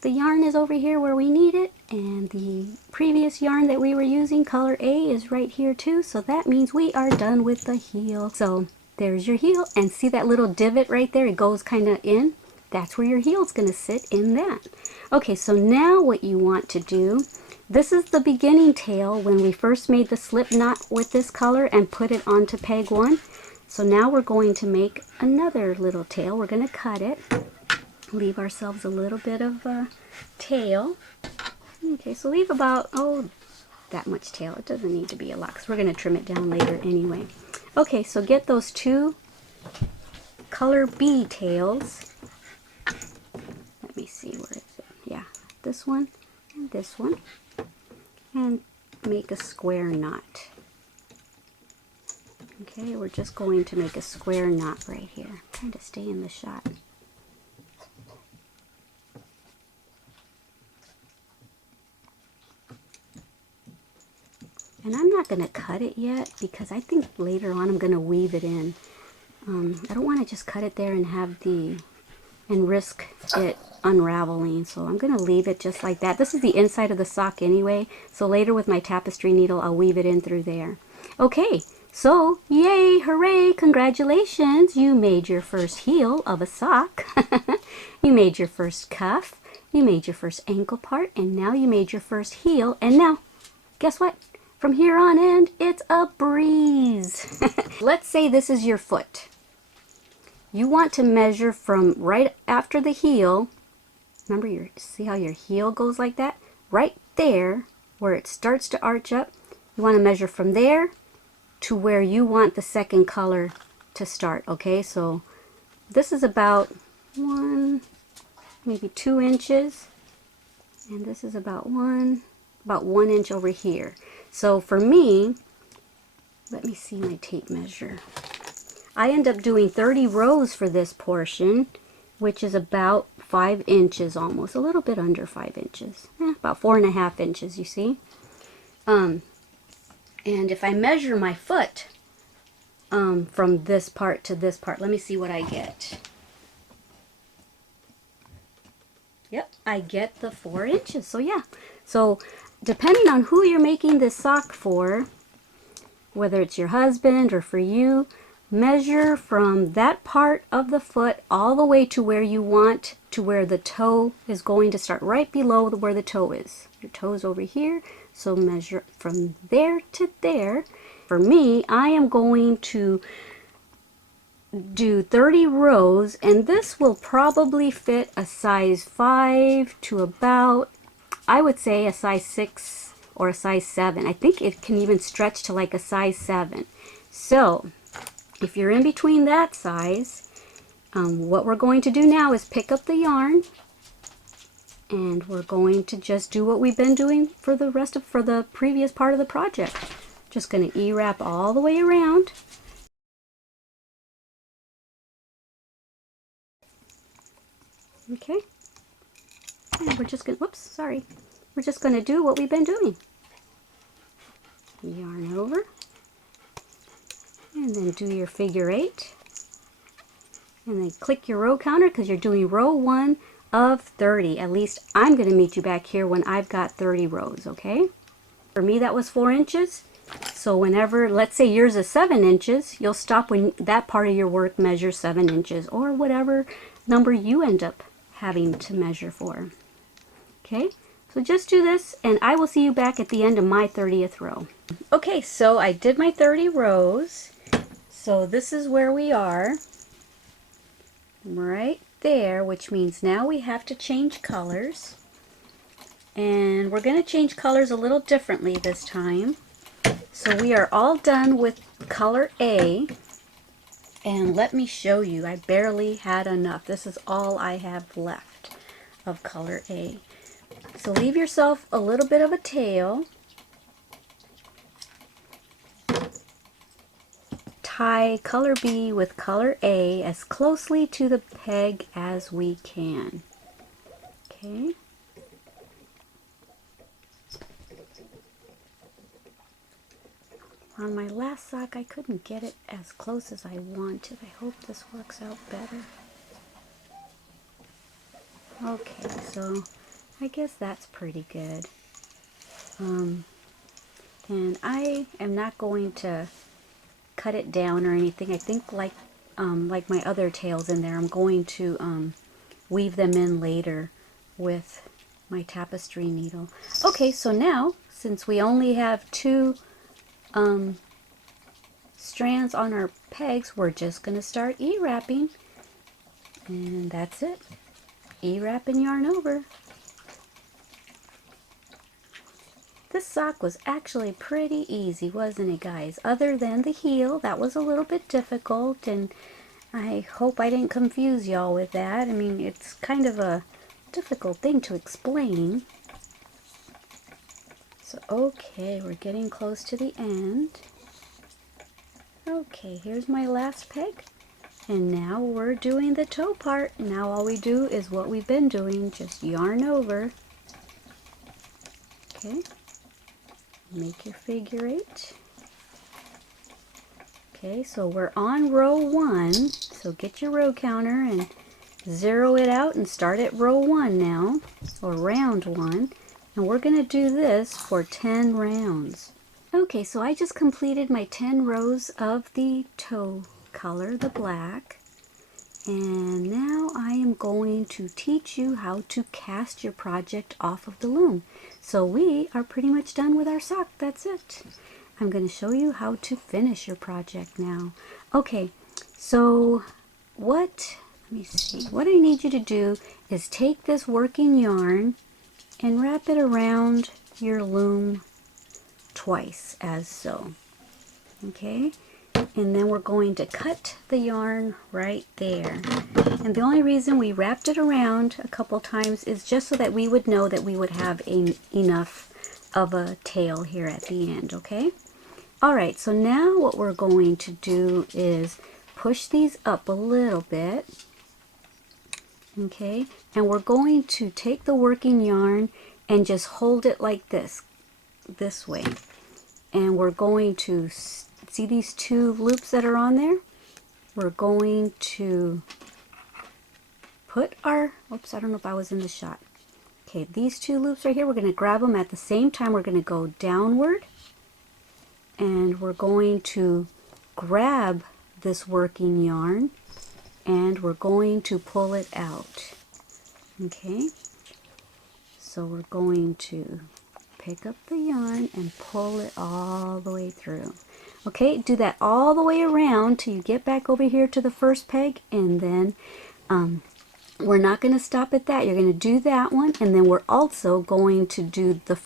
The yarn is over here where we need it, and the previous yarn that we were using, color A, is right here too, so that means we are done with the heel. So there's your heel, and see that little divot right there? It goes kind of in. That's where your heel's going to sit, in that. Okay, so now what you want to do, this is the beginning tail when we first made the slip knot with this color and put it onto peg 1. So now we're going to make another little tail. We're going to cut it, leave ourselves a little bit of tail. Okay, so leave about, oh, that much tail. It doesn't need to be a lot because we're going to trim it down later anyway. Okay, so get those two color B tails. Let me see, where is it? Yeah, this one and this one. And make a square knot. Okay, we're just going to make a square knot right here. I'm trying to stay in the shot. And I'm not going to cut it yet because I think later on I'm going to weave it in. I don't want to just cut it there and have and risk it unraveling. So I'm going to leave it just like that. This is the inside of the sock anyway. So later with my tapestry needle, I'll weave it in through there. Okay. So, yay, hooray, congratulations, you made your first heel of a sock. You made your first cuff, you made your first ankle part, and now you made your first heel. And now, guess what? From here on in, it's a breeze. Let's say this is your foot. You want to measure from right after the heel. Remember, see how your heel goes like that? Right there, where it starts to arch up, you want to measure from there to where you want the second color to start. Okay, so this is about maybe 2 inches, and this is about 1 inch over here. So for me, let me see my tape measure. I end up doing 30 rows for this portion, which is about 5 inches almost, a little bit under 5 inches, about 4.5 inches, you see. And if I measure my foot from this part to this part, let me see what I get. Yep, I get the 4 inches. So yeah, so depending on who you're making this sock for, whether it's your husband or for you, measure from that part of the foot all the way to where you want, to where the toe is going to start, right below where the toe is. Your toe's over here, So measure from there to there. For me, I am going to do 30 rows, and this will probably fit a size 5 to about, I would say, a size 6 or a size 7. I think it can even stretch to like a size 7. So if you're in between that size, what we're going to do now is pick up the yarn, and we're going to just do what we've been doing for the previous part of the project. Just going to E-wrap all the way around. Okay. And we're just going to, whoops, sorry. We're just going to do what we've been doing. Yarn over. And then do your figure 8. And then click your row counter because you're doing row 1 of 30. At least I'm going to meet you back here when I've got 30 rows, okay? For me that was 4 inches. So whenever, let's say yours is 7 inches, you'll stop when that part of your work measures 7 inches or whatever number you end up having to measure for. Okay, so just do this and I will see you back at the end of my 30th row. Okay, so I did my 30 rows. So this is where we are. Right there, which means now we have to change colors. And we're going to change colors a little differently this time. So we are all done with color A. And let me show you, I barely had enough. This is all I have left of color A. So leave yourself a little bit of a tail. Tie color B with color A as closely to the peg as we can. Okay. On my last sock, I couldn't get it as close as I wanted. I hope this works out better. Okay, so I guess that's pretty good. And I am not going to cut it down or anything. I think like my other tails in there, I'm going to weave them in later with my tapestry needle. Okay, so now since we only have 2 strands on our pegs, we're just going to start E-wrapping, and that's it. E-wrap and yarn over. This sock was actually pretty easy, wasn't it, guys? Other than the heel, that was a little bit difficult, and I hope I didn't confuse y'all with that. I mean, it's kind of a difficult thing to explain. So, okay, we're getting close to the end. Okay, here's my last peg. And now we're doing the toe part. Now all we do is what we've been doing, just yarn over. Okay, make your figure 8. Okay, so we're on row 1, so get your row counter and zero it out and start at row 1 now, or round 1. And we're going to do this for 10 rounds. Okay, so I just completed my 10 rows of the toe color, the black. And now I am going to teach you how to cast your project off of the loom. So we are pretty much done with our sock. That's it. I'm going to show you how to finish your project now. Okay, so let me see. What I need you to do is take this working yarn and wrap it around your loom twice, as so. Okay, and then we're going to cut the yarn right there. And the only reason we wrapped it around a couple times is just so that we would know that we would have enough of a tail here at the end. Okay, all right, so now what we're going to do is push these up a little bit. Okay, and we're going to take the working yarn and just hold it like this way. And we're going to see these 2 loops that are on there. We're going to put our, oops, I don't know if I was in the shot. Okay, these 2 loops right here, we're going to grab them at the same time. We're going to go downward, and we're going to grab this working yarn, and we're going to pull it out. Okay, so we're going to pick up the yarn and pull it all the way through. Okay, do that all the way around till you get back over here to the first peg, and then we're not going to stop at that. You're going to do that one, and then we're also going to do the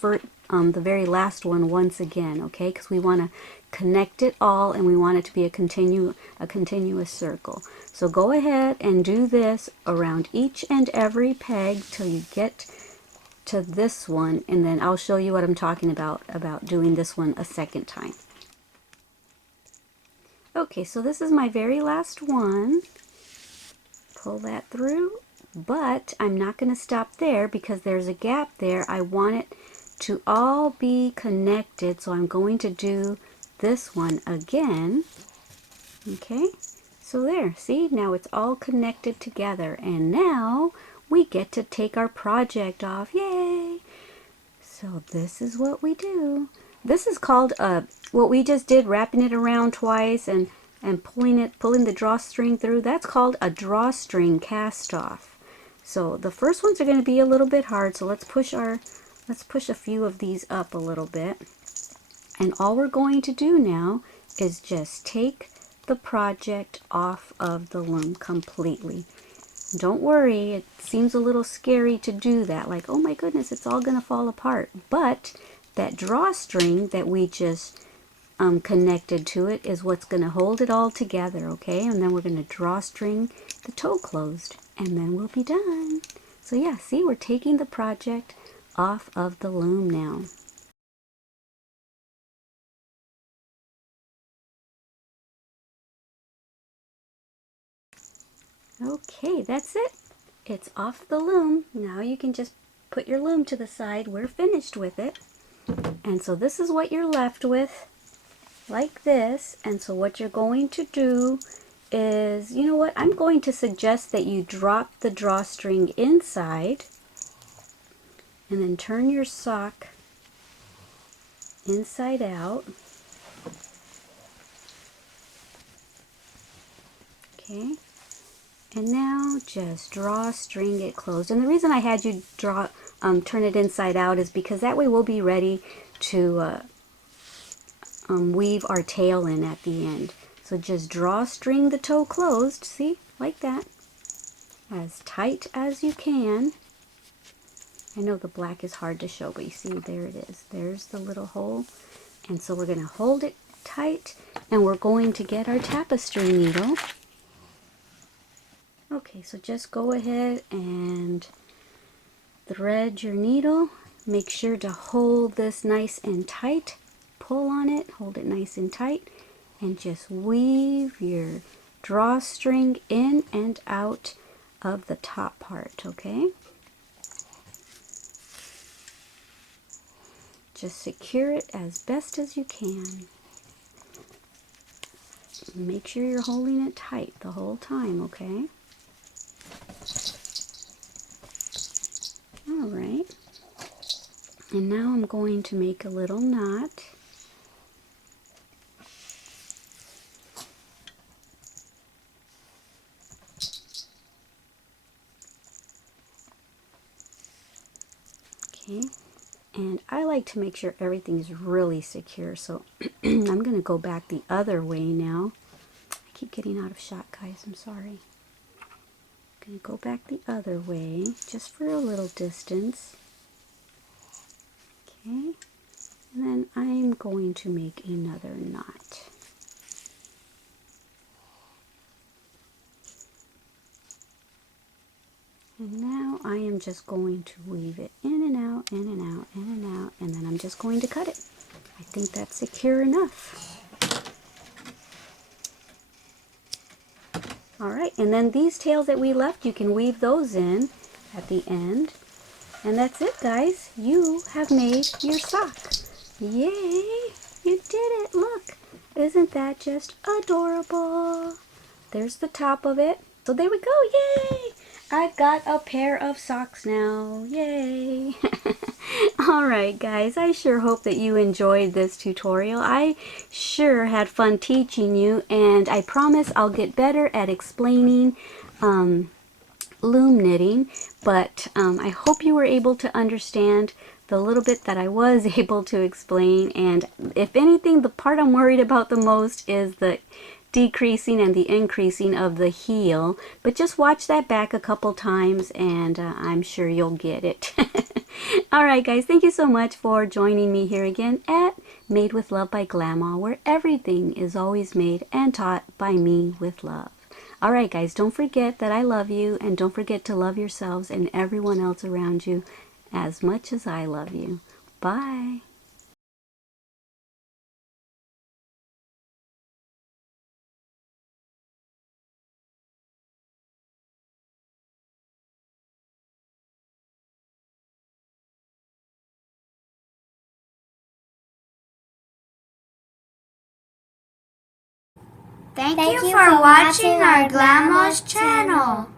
very last one once again, okay? Because we want to connect it all, and we want it to be a continuous circle. So go ahead and do this around each and every peg till you get to this one, and then I'll show you what I'm talking about doing this one a second time. Okay, so this is my very last one. Pull that through, but I'm not going to stop there because there's a gap there. I want it to all be connected, so I'm going to do this one again. Okay, so there, see, now it's all connected together, and now we get to take our project off. Yay! So this is what we do. This is called what we just did, wrapping it around twice and pulling the drawstring through. That's called a drawstring cast off. So the first ones are going to be a little bit hard, so let's push a few of these up a little bit. And all we're going to do now is just take the project off of the loom completely. Don't worry, it seems a little scary to do that, like, oh my goodness, it's all going to fall apart. But that drawstring that we just connected to it is what's going to hold it all together, okay? And then we're going to drawstring the toe closed, and then we'll be done. So yeah, see, we're taking the project off of the loom now. Okay, that's it. It's off the loom. Now you can just put your loom to the side. We're finished with it. And so this is what you're left with, like this. And so what you're going to do is, you know what, I'm going to suggest that you drop the drawstring inside and then turn your sock inside out. Okay. And now just drawstring it closed. And the reason I had you turn it inside out is because that way we'll be ready to weave our tail in at the end. So just drawstring the toe closed, see, like that, as tight as you can. I know the black is hard to show, but you see, there it is. There's the little hole. And so we're going to hold it tight, and we're going to get our tapestry needle. Okay, so just go ahead and thread your needle. Make sure to hold this nice and tight. Pull on it, hold it nice and tight, and just weave your drawstring in and out of the top part, okay? Just secure it as best as you can. Make sure you're holding it tight the whole time, okay? Alright, and now I'm going to make a little knot. Okay, and I like to make sure everything's really secure, so I'm going to go back the other way now. I keep getting out of shot, guys, I'm sorry. Going to go back the other way just for a little distance. Okay, and then I'm going to make another knot. And now I am just going to weave it in and out, in and out, in and out, and then I'm just going to cut it. I think that's secure enough. Alright, and then these tails that we left, you can weave those in at the end. And that's it, guys. You have made your sock. Yay! You did it! Look! Isn't that just adorable? There's the top of it. So there we go! Yay! I've got a pair of socks now. Yay! Alright guys, I sure hope that you enjoyed this tutorial. I sure had fun teaching you, and I promise I'll get better at explaining loom knitting, but I hope you were able to understand the little bit that I was able to explain. And if anything, the part I'm worried about the most is the decreasing and the increasing of the heel. But just watch that back a couple times and I'm sure you'll get it. Alright guys, thank you so much for joining me here again at Made with Love by Glama, where everything is always made and taught by me with love. Alright guys, don't forget that I love you, and don't forget to love yourselves and everyone else around you as much as I love you. Bye! Thank you for watching our Glama's channel.